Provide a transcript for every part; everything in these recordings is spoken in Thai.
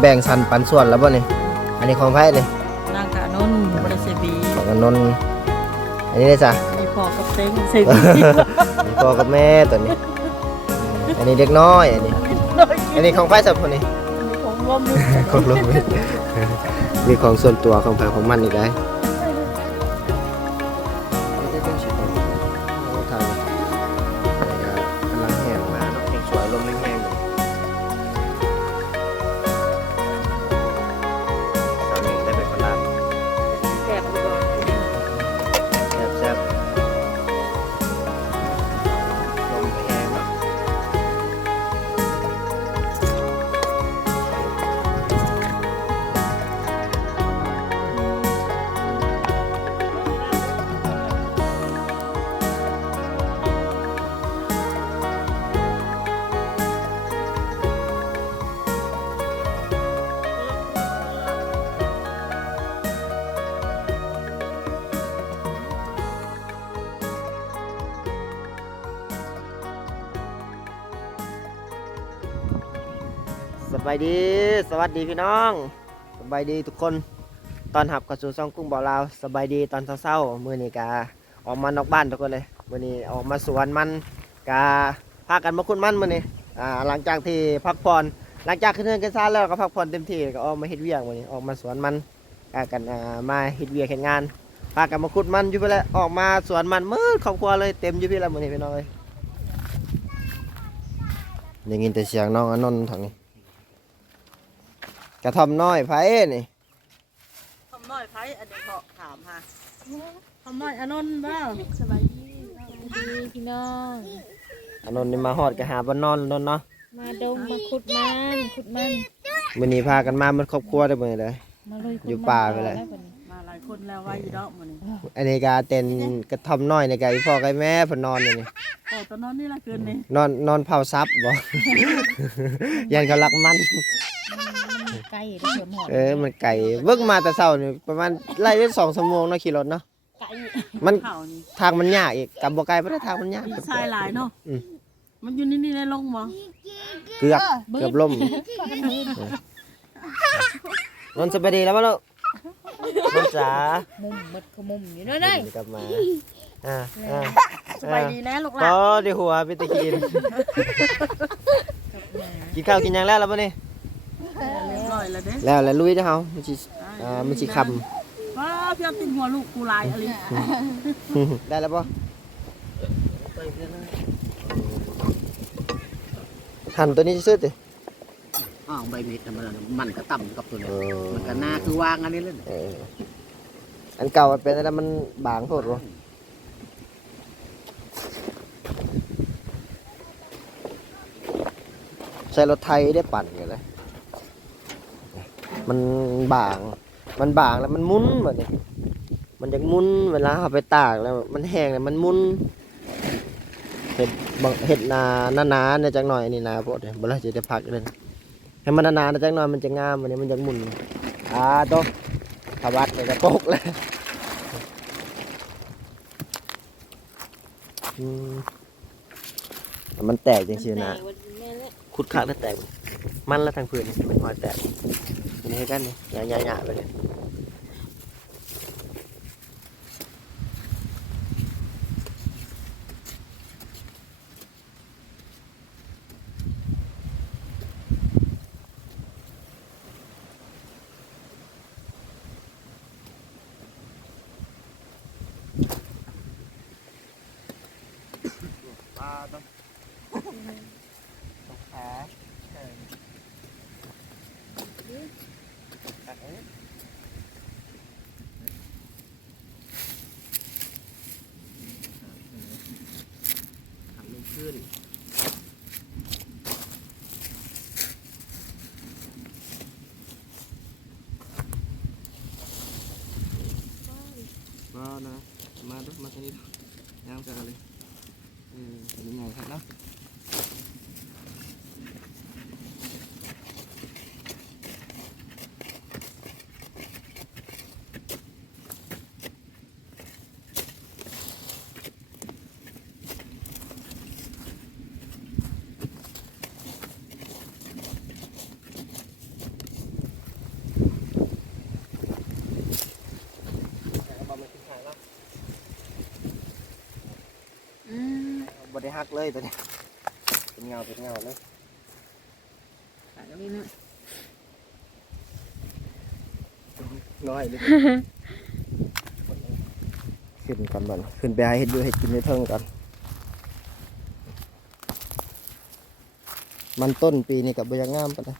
แบ่งสันปันส่วนแล้วบ่นี่อันนี้ของไผนี่นางกะนนบริเซบีของอนนท์อันนี้ได้จ้ะมีพอกับเต็งเซบีมีพ่อกับแม่ตัวนี้ อันนี้เด็กน้อยอันนี้ อันนี้ของไผสับคนนี้ของร่มของลงไปมีของส่วนตัวของไผของมันอีกได้ สบายดี สวัสดีพี่น้อง สบายดีทุกคน ตอนหับกับสู่ซองกุ้งบ่อลาวสบายดีตอนเช้าๆมือนี้กาออกมานอกบ้านทุกคนเลยมือนี้ออกมาสวนมันกาพากันมาคุณมันมือนี้อ่าหลังจากที่พักผ่อนหลังจากขึ้นเรือนกันซ่าแล้วก็พักผ่อนเต็มที่ก็ออกมาเฮ็ดเวียกมือนี้ออกมาสวนมันกากันอ่ามาเฮ็ดเวียกเฮ็ดงานพากันมาขุดมันอยู่ไปแล้วออกมาสวนมันมืดครอบครัวเลยเต็มอยู่พี่แล้วมือนี้พี่น้องเอ้ยได้ยินแต่เสียงน้องอนนท์ทางนี้ กระท่อมน้อยไผนี่ทำน้อยไผอันนี้เขาถามฮะทำน้อยอนนท์บ้าสบายดีดีพี่น้องอานนท์นี่มาฮอดก็หาบ่นอนนนท์เนาะมาดมมาขุดมันขุดมันมื้อนี้พากันมามันครอบครัวได้อมื้อนี้เลยมาเลยขุดอยู่มันป่าไปเลยต่อแวบัดนี้มาหลายคนแล้วไว้อยู่ดอกมื้อนี้อันนี้ก็เต็นกระท่อมน้อยในกอีพ่อกับแม่เพิ่นนอนอยู่นี่ โอ้ตอนนอนนี่ละคืนนี้นอนนอนเผาซับบ่ ยันเขารักมันมัน ไกลเดี๋ยวหมอดเออมันไก่เบิ่งมาแต่เช้านี่ประมาณไล่ได้2ชั่วโมงเนาะขี่รถเนาะ ไกลมันข่าวนี่ทางมันยากอีกกับบ่ไกลบ่ได้ทางมันยาก มีทรายหลายเนาะอืม มันอยู่นี่นี่ในลงบ่เกือบเกือบล่มนนท์สบายดีแล้วบ่ลูกนนท์จ๋ามุมหมดขมุมอยู่น้อยกลับมาอ่าอ่าสบายดีนะลูกหก็ลานดีหัวไปตะกินกินข้าวกินหยังแล้วแล้วปะนี่เรียบร้อย แล้วเด้แล้วแล้วลุยเด้อเฮามันสิอ่ามันสิคว้าพี่เอาติดหัวลูกกูหลายอะไรำได้แล้วปะหั่นตัวนี้ซื่อๆติอ้าวใบเม็ดน่ะมันมันก็ต่ำกับตัวเอนี้อมันก็หน้าคือวางอันนี้เลยเอออันเก่ามันเป็นอะไรมันบางโพดบ่ใช้รถไทยได้ปั่นกันเลย มันบาง มันบางแล้วมันหมุนแบบนี้ มันจะหมุนเวลาเอาไปตากแล้ว มันแห้งแล้วมันหมุนเห็ดบางเห็ดนาหนาๆเนี่ยจังหน่อยนี่นาโพดเนี่ยบ่แล้วจะได้พักเลยให้มันหนาๆนะจังหน่อยมันจะงามวันนี้มันจะหมุนอ่าโตะทวัดเลยจะโปกเลยอืมแต่มันแตกจริงๆนะ ขุดคักแล้วแตกหมดมันแล้วทางพื้นนี่มันหอยแตกอั นนี้ให้กันนี่หยาๆๆไปเลยปลาต้องต้องแผลเออตัดเอ้ยทำมันขึ้นมา นะมาดูมาทางนี้ดูย่างกั ไงครับเนาะได้หักเลยตัวนี้ เป็นเงาเป็นเงาเลยขาก็มีนะน้อยเลยขึ้นก่อนบ่อนขึ้นไปหาเห็ดอยู่เห็ดกินในเทิงก่อนมันต้นปีนี้กับบยังงามปะนะ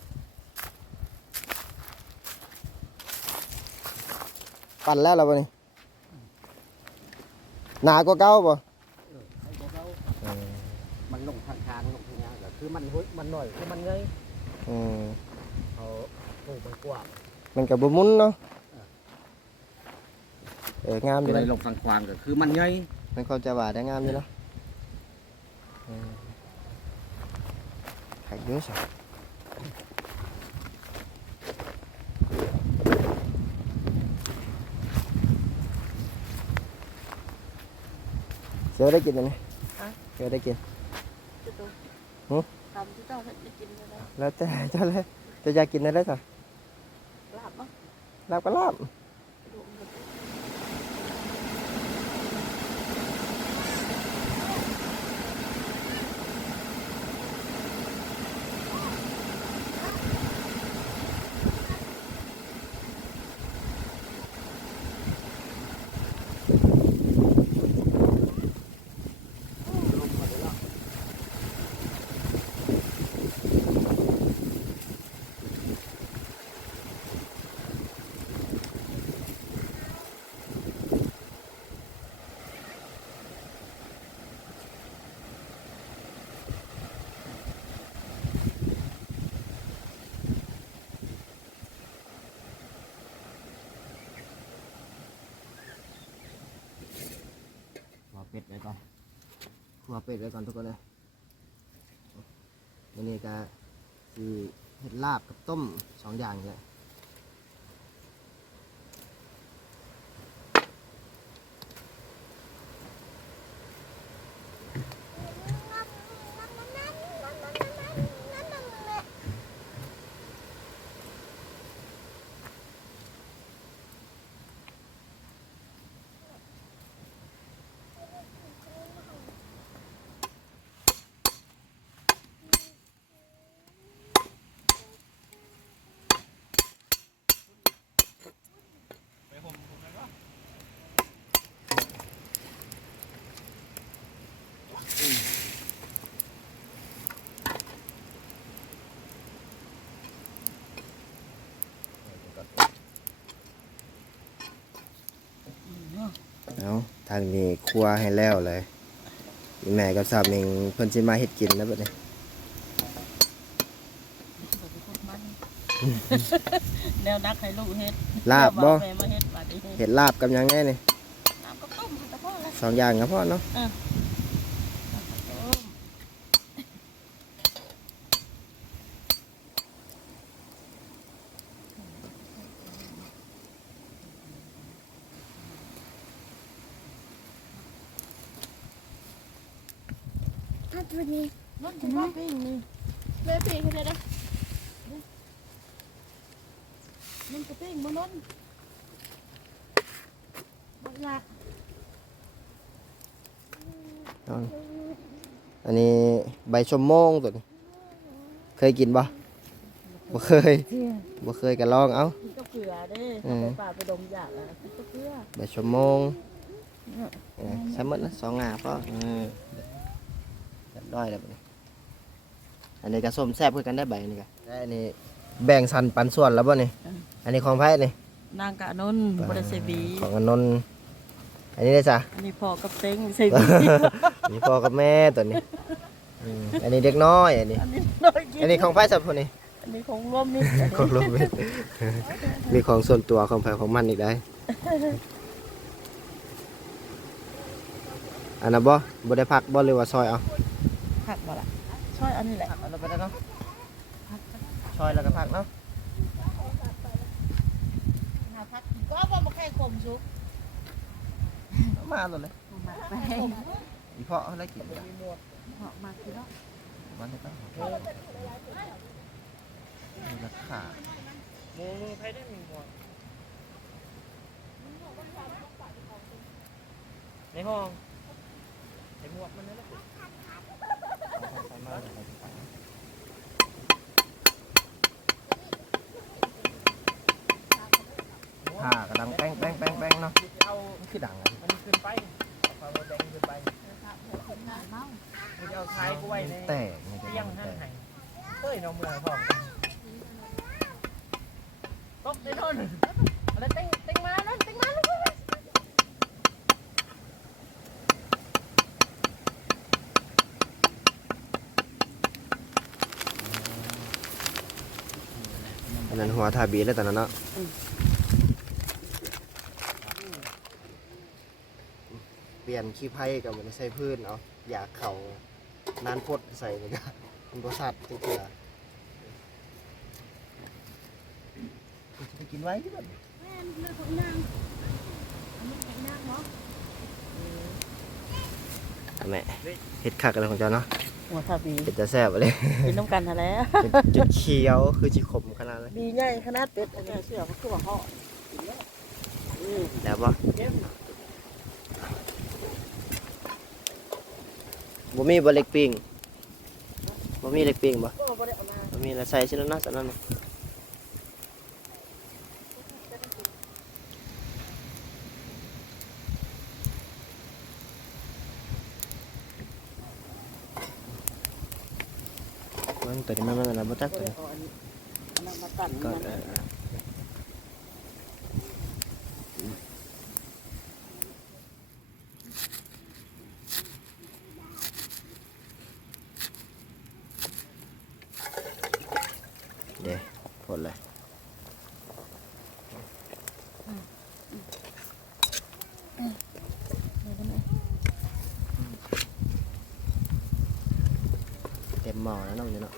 ปั่นแล้วเราปะนี่หนากว่าเก้าป่ะ มันหุ้ยมันหน่อยคือมันเงยอืมเขาปลูกมันกว้างมันกับบมุนเนาะเอองามอยู่เลเลยยลงทางควางก็คือมันเงยมันเขาจะว่าได้งามอยู่เนาะอืมขักเยอะสิเสือได้กินอันนี้เสือได้กินจะตัวหึทำที่เจ้าเห็ดได้กินเลยนะแล้วแต่เจ้าเลยจะอยากกินอะไรจ้ะลาบมั้งลาบก็ลาบ หัวเป็ดไว้ก่อนทุกคนเลยอันนี้ก็คือเห็ดลาบกับต้มสองอย่างเนี่ย เอา ทางนี้ครัวให้แล้วเลยอีแม่กับสามีเพิ่นสิมาเฮ็ดกินแล้วบัดนี้แนวนักให้ลูกเฮ็ดลาบบ่แม่มาเฮ็ดบัดนี้เฮ็ดลาบกับหยังแน่นี่น้ำก็ต้มแต่พ่อละสองอย่างก็พอเนาะ ต้ม อันตัวนี้ นั่นจะว่าปิ้งนี่แม่ปิ้งให้ได้นะ มันก็ปิ้งบ่นั่นบักละเอาอันนี้ใบชมโมงตัวนี้เคยกินบ่บ่เคยบ่เคยก็ลองเอากินก็เกลือเด้อืมไปป่าไปดมยาละกินก็เกลือใบชมโมงเออใช้หมดนะสองงาพอเออเรียบร้อยแล้วบัดนี้อันนี้ก็ส้มแซ่บคือกันได้ใบนี่ก็ได้อันนี้ แบ่งสันปันส่วนแล้วบ่นี่ อันนี้ของไผนี่นางกะนนบ่ได้ใส่บีของอนนท์อันนี้ได้จ้ะอันนี้พ่อกับเต็งใส่บีมีพ่อกับแม่ตัวนี้อืมอันนี้เด็กน้อยอันนี้ อันนี้น้อยกินอันนี้ของไผ่สับคนนี้ อันนี้ของร่วมมิตรของโรเบิร์ตมีของส่วนตัวของไผ่ของมันอีกได้ อันนั้นบ่บ่ได้พักบ่หรือว่าซอยเอา ผักบ่ล่ะช่วยอันนี้แหละเอาไปได้เนาะซ อยแล้วก็พักเนาะหาผักก็ว่าแค่คมซุปเอามาเลยเลยมาไปอีพ่อเอาอะไรกินจ้ะมีหมวกเหาะมาคือเนาะมันได้ต้องมีราคาหมูมือใครได้มีหมวกในห้องในหมวกมันนั่นแหละ ผ้ากระดังแป้งแป้งแป้งแป้งเนาะมันคือดังมันขึ้นไปพอเราแดงขึ้นไปเอาทายกล้วยเลแต่เตี้ยงห้างไห้เต้ยน้องเมืองพ่อตกในนนอะไรเต็งเต็งมานนเต็งมาลูกอันนั้นหัวทาบีแล้วแต่นนั้นเนาะ นขี้ไผ่กับมันใส่พื้นเอาอยากเข่านานพดใส่เลยก็มันก็สัตว์ตัวเกลือจะไปกินไว้ที่แบบแม่เลือกของนางอันนี้แข็งนางเหรอแม่เห็ดคักอะไรของเจ้าเนาะหัวทาบีเห็ดจะแซ่บเลยกินน้ำกันทะเลเป็นจุดเขียวคือจิขมขนาดเลยบีใหญ่ขนาดเป็ดอันนี้เชื่อมันคือว่าห่ออืมแล้วบ่เข้ม บ่มีบ่เล็กปิ้งบ่มีเล็กปิ้งบ่ก็บ่ได้เอามาบ่มีแล้วใส่ชิ้นละเนาะสันนั้นน่ะมันตัวนี้มันมันอะไรบ่จักบ่ตัวได้นี้เอาอันนี้อันนั้นมาตั้นก็ มัน เออเดี๋ยวผลเลยเต็มหม้ อแล้วเน้องเนี่ยเนาะ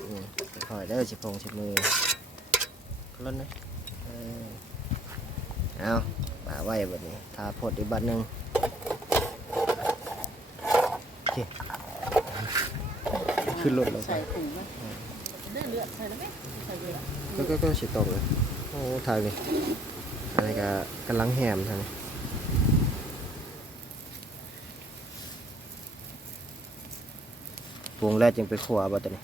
อืมค่อยๆเด้อสิพงสิมือล้นนะเออเอาป่าไว้แบบนี้ทาผดอีกบัดหนึ่งโอเคขึ้นรถลงไปใส่ถุงไหมได้เลือดใส่แล้วไหมใส่เลือดก็ก็ก็สิตกเลยโอ้ถ่ายไปอะไรก็กำลังแหมทาง ปรุงแล้วจึงไปขัวบ่ตัวนี้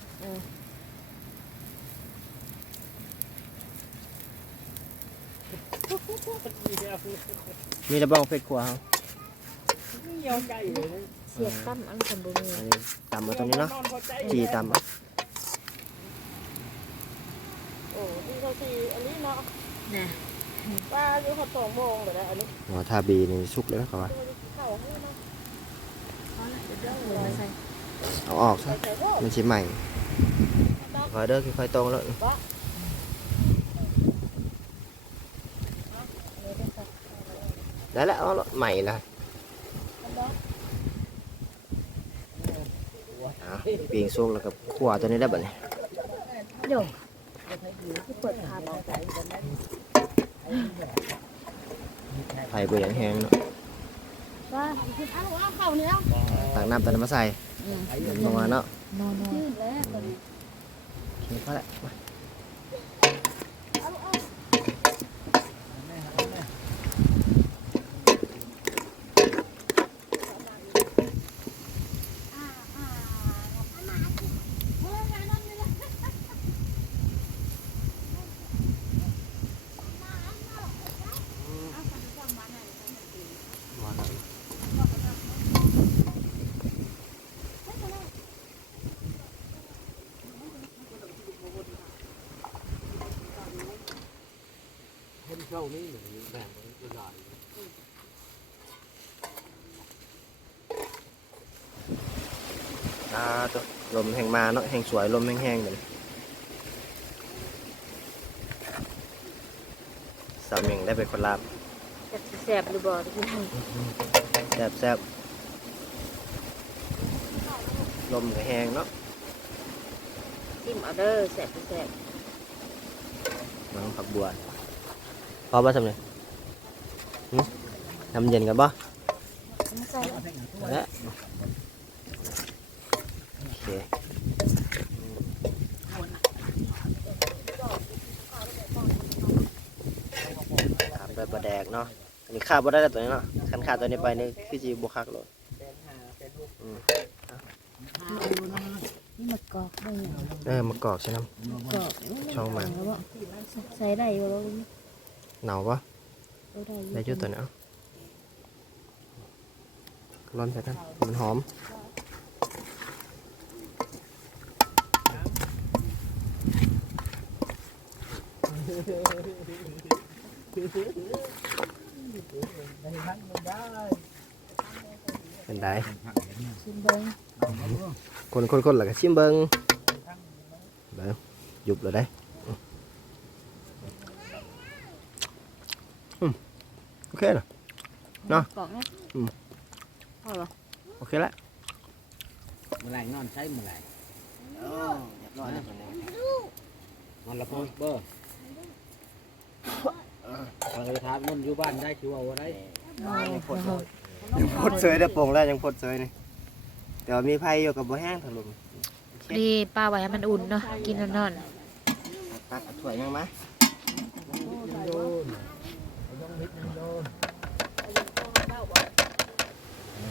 มีระบ้องเพชรขัวเฮาเหี่ยวใจเลยเสียบตั้มอันคนบ่มีอันนี้ตำมาตัวนี้เนาะนอนพอใจจีตำเอาโอ้ที่เขาตีอันนี้เนาะน่ะป้าอยู่เขาสองโมงเลยนะอันนี้หัวทาบีนี่สุกเลยนะครับว่าเข้าให้เนาะเอาละเดี๋ยวเดี๋ยวเอามาใส่ เอาออกซะใส่ใส่พวกมันสิใหม่คอยเด้อค่อยๆตรงแล้วได้แล้วเอาใหม่ละเอาปีงสุกแล้วกับขัวตัวนี้ได้บัดนี้เดี๋ยเปิดพาเบาใจไผ่เบื่อยังแห้งเนาะ ว่าคือเอาเอาเข้าเนี่ยตักน้ำตัวนั้นมาใส่ลงมาเนาะนอนนอนแล้วตอนนี้ โอเคพอละมา เห็นเจ้านี่เหมือนแบ่งเป็นหลายอ่าตัวลมแห้งมาเนาะแห้งสวยลมแห้งๆเลยสาวเมงได้เป็นคนลาบจะแสบหรือบ่ที่ไหนแซ่บแซ่บลมก็แห้งเนาะจิ้มเอาเด้อแสบแสบน้องผักบัว พอป่ะสำเร็จทำเย็นกันป่ะมาใส่แล้วโอเคตามด้วยปลาแดกเนาะอันนี้ข้าวบ่ได้แล้วตัวนี้เนาะคันขาดตัวนี้ไปนี่คือจีบุคักเลยนี่มากอกเลยเออมากรอกใช่น้กอกช่องมาใส่ได้บ่เราำหนาวปะเราได้ได้จุดตัวนี้เอาร้อนใส่กันมันหอมเป็นไดชิมเบิ้ง nào quá. Để chút tình nữa. Lên phải không mình hóm bên đây. Con con con là cái chim bông đấy dục rồi đây. โอเคนะเนาะกล่องนะอืม พอเหรอโอเคละเมื่อไหรนอนใช้เมื่อไหรเรียบร้อยแล้วนอนละพงเบอร์ทางเลยทานมันอยู่บ้านได้ชิวเอาได้ยังพดยังพดเสยได้โป่งแล้วยังพดเสยนี่แต่ว่ามีไผ่อยู่กับบ่แห้งถล่มดีป้าไว้ให้มันอุ่นเนาะกินนอนตักเอาถ้วยยังไหม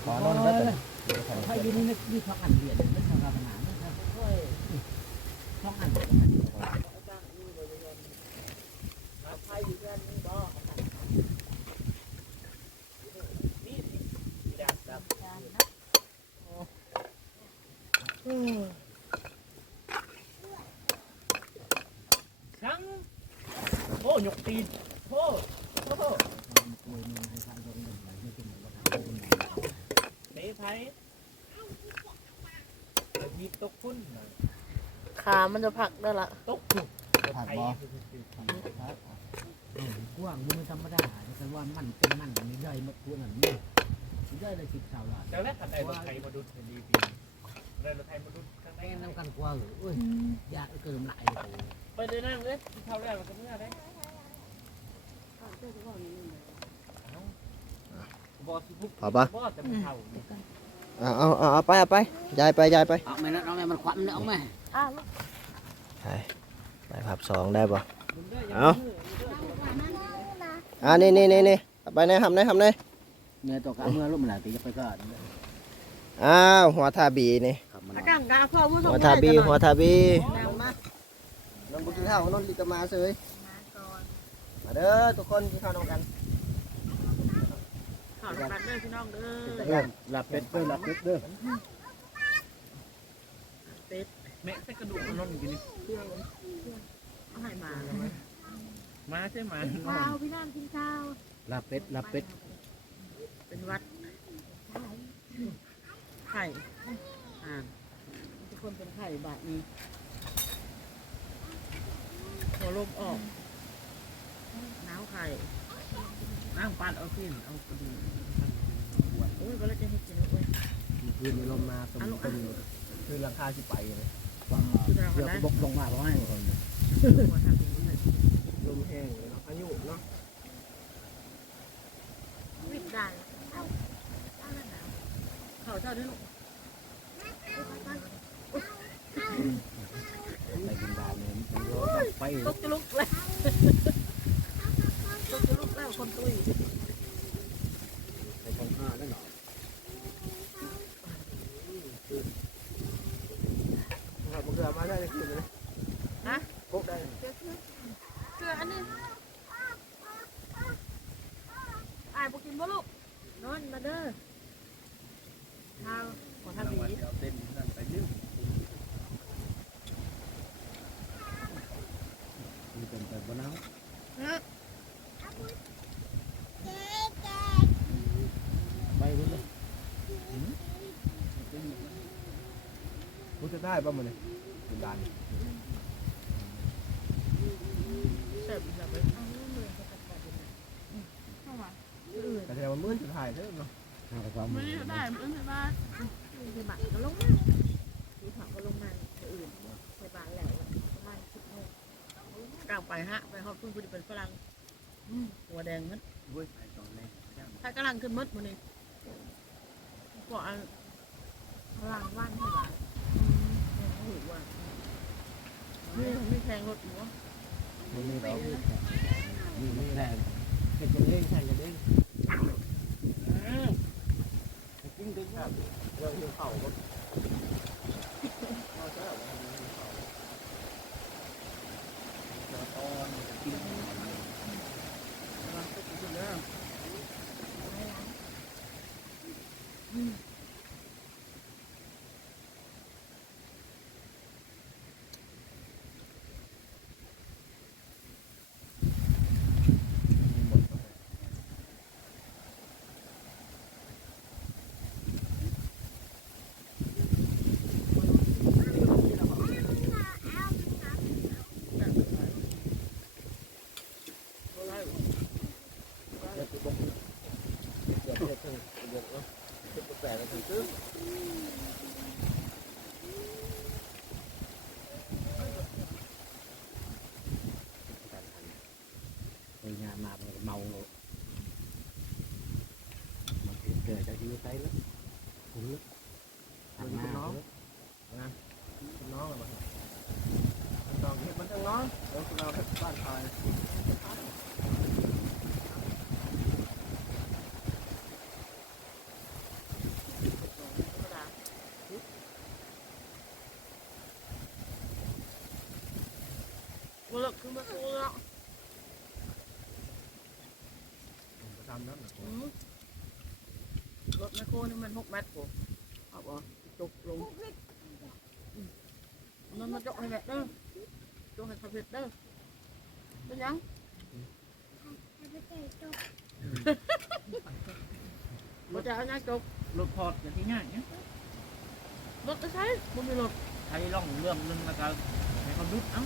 ขอนอนได้แต่ถ้า อยู่นี่นี่ท้องอันเดียดไม่ทำงานปัญหาไม่ทำท้องอันช่างโอ้ยกตีนโอ้โอ้เตะไทยมีตกพุ่น ขา มันจะผักได้ละตกถูกไทยกว้างมือธรรมดาแต่ว่ามันเป็นมันมีย่อยมดตัวนั้นนี่ย่อยเลยสิบสาวละแต่แรกขันได้รถไทยมาดุดดีปีได้รถไทยมาดุดข้างในแม่น้ำกันกว้างเอ้ยยากเกินหลายไปเดินนั่งเลยเท่าแรกมันก็เมื่อได้บอสบุกพอปะบอสจะเท่าเอาเอาเอาเอาไปเอาไปยายไปยายไปเอาแม่น้องแม่มันควันเอาแม่อ้าว ไปไปผับสองได้ปะเอาอ่านี่นี่นี่นี่เอาไปไหนทำไหนทำไหนเมื่อตกเมื่อลุ่มหลายปีจะไปก็อ้าวหัวทาบีนี่ขับมันอากางกาพ่อผู้ชมหัวทาบีหัวทาบีนางมาน้องบุกินข้าวนนท์ลิกมาเสยมาเด้อทุกคนกินข้าวนำกันข่าวสำคัญเด้อพี่น้องเด้อหลับเป็ดเด้อหลับเป็ดเด้อเป็ด แม่ใส่กระดูกนอนกินนี่เอาให้มามาใช่ไหมนอข้าวนพี่น้ำกินข้าวหลับเป็ดหลับเป็ดเป็นวัดไข่อ่าทุกคนเป็นไข่บาทนี้หัวลมออกหนาวไข่นั่งปานเอาขึ้นเอากระดูกโอ้ยก็เลยจะให้กินแล้วเว้ย คืนลมมาตรงต้นคือราคาสิไปเลยคือ เราเดี๋ยวบกลงมาเพราะให้คนลมแห้งเนาะอายุเนาะวิดได้เข่าวเจ้าด้วยลูกไปกินดาวเนี่ยไปตกจะลุกแล้วตกจะลุกแล้วคนตุ้ย ไปของห้าได้หน่อย ครับมันคือเอามาได้เลยคืนเลย นะ พกได้ เกลืออันนี้อายบอกกินบ่ลูก นอนมาเด้อ ข้าวหัวทางนี้ เต้นนั่นไปยืม มีเป็นแต่บนน้ำไปรู้ไหม พูดจะ ได้ป่ะมันเนี่ยกินดานเสร็จแล้วไปแต่แสดงว่ามื้อสุดท้ายเด้อเนาะห้าความไม่ได้ไม่ได้บ้านคือหมักก็ลงมาคือหมักก็ลงมาอื่นไปบ้านแล้วประมาณสิบโมงกลางไปฮะ ไปฮอดพุ่นพุ่นเป็นฝรั่งหัวแดงมันบุ้ยไปตอนแรกถ้ากำลังขึ้นมดมันนี่ก็อันพลังว่านให้หลาน หูว่าไม่ไม่แทงรถหัวมีมีเรามีมีแรงเป็นกันเองใช่กันเองจริงจริงครับเรื่องหิวเข่าก็ Ito, ito, ito, ito, ito, ito, กูเลิกคือมากูเนาะทำนั้นอืมรถแมคโครนี่มันหกเมตรกูเอาบ่จุกลงอืมมันมาจกให้แม่เด้อจกให้ขับเผ็ดเด้อเป็นหยังบ่จะเอาหยังจกรถพอดอย่างที่ง่ายเนี่ยรถจะใช้บ่มีรถ ใช้ร่องเรื่องนึงแล้วก็ให้เขาดุดเอ้า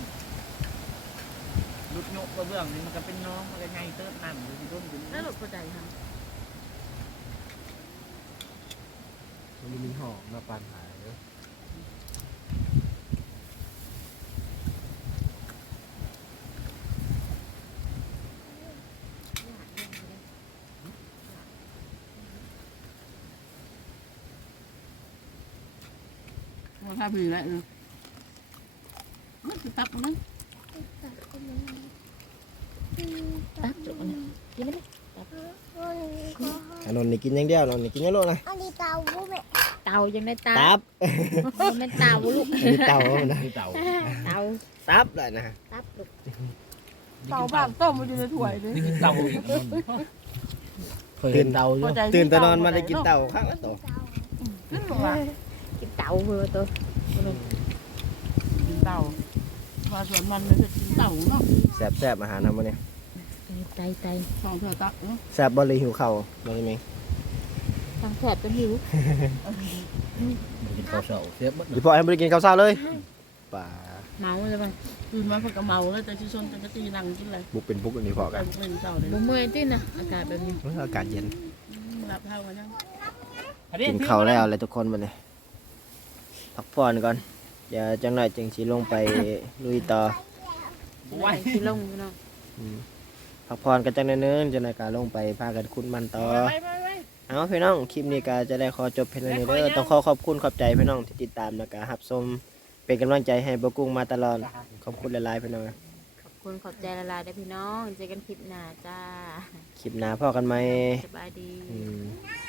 ดุดโยกกระเบื้องนี่มันก็เป็นน้องมันก็ไงเติร์ดน้ำอยู่ที่ต้นอยู่ได้รถบ่ใจค่ะมันมีหอมมาปานหายว่าถ้าพี่แล้วมันสิตักมัน ตักจุกนี่กินไม่ได้อานนท์นี่กินอย่างเดียวนนท์นี่กินยังโลนะอันนี้เตาบุ้แม่เตายังได้ตาตับบ่แม่นเตาลูกอันนี้เต่านะคือเต่าเตาตับเลยนะตับลูกเต่าบ้างต้มมันอยู่ในถ้วยเลยนี่คือเต่าอีกเคยเห็นเตาอยู่ตื่นแตะนอนมาได้กินเต่าข้างละตัวขึ้นมากินเตาเพื่อตัวกินเต่า มาสวนมันเลยจะกินเต่าเนาะแซ่บแซ่บอาหารทำมาเนี่ยไตไตสองเถื่อตักเนาะแซ่บบริหิวเข่าวบริเมงทางแถบจนหิวกินข้าวเช้าเสียบหมดอีพ่อให้บริกินข้าวเช้าเลยป่าเมาเลยมันตื่นมาเพิ่งก็เมาเลยแต่ที่ชนจะตีนั่งกินเลยบุกเป็นบุกอันนี้พอไปกันบุกเล่นเต่าเลยบ่เมื่อยตินะอากาศแบบนี้อากาศเย็นหลับเท่ากันยังกินข้าวแล้วเลยทุกคนมาเลยพักผ่อนก่อน เดี๋ยวจังหน่อยจึงสิลงไปลุยต่อไว้สิลงพี่น้องอืมพักผ่อนกันจังหน่อยนึงจังหน่อยการลงไปพากันคุ้นมันต่อ ไปไปไป เอาพี่น้องคลิปนี้ก็จะได้ขอจบเพียงเท่านี้เด้อต้องขอขอบคุณขอบใจพี่น้องที่ติดตามแล้วก็รับชมเป็นกำลังใจให้บกุ้งมาตลอดขอบคุณหลายๆพี่น้องขอบคุณขอบใจละลายๆเด้อพี่น้องเจอกันคลิปหน้าจ้า คลิปหน้าพ่อกันไหมสบายดี อืมน้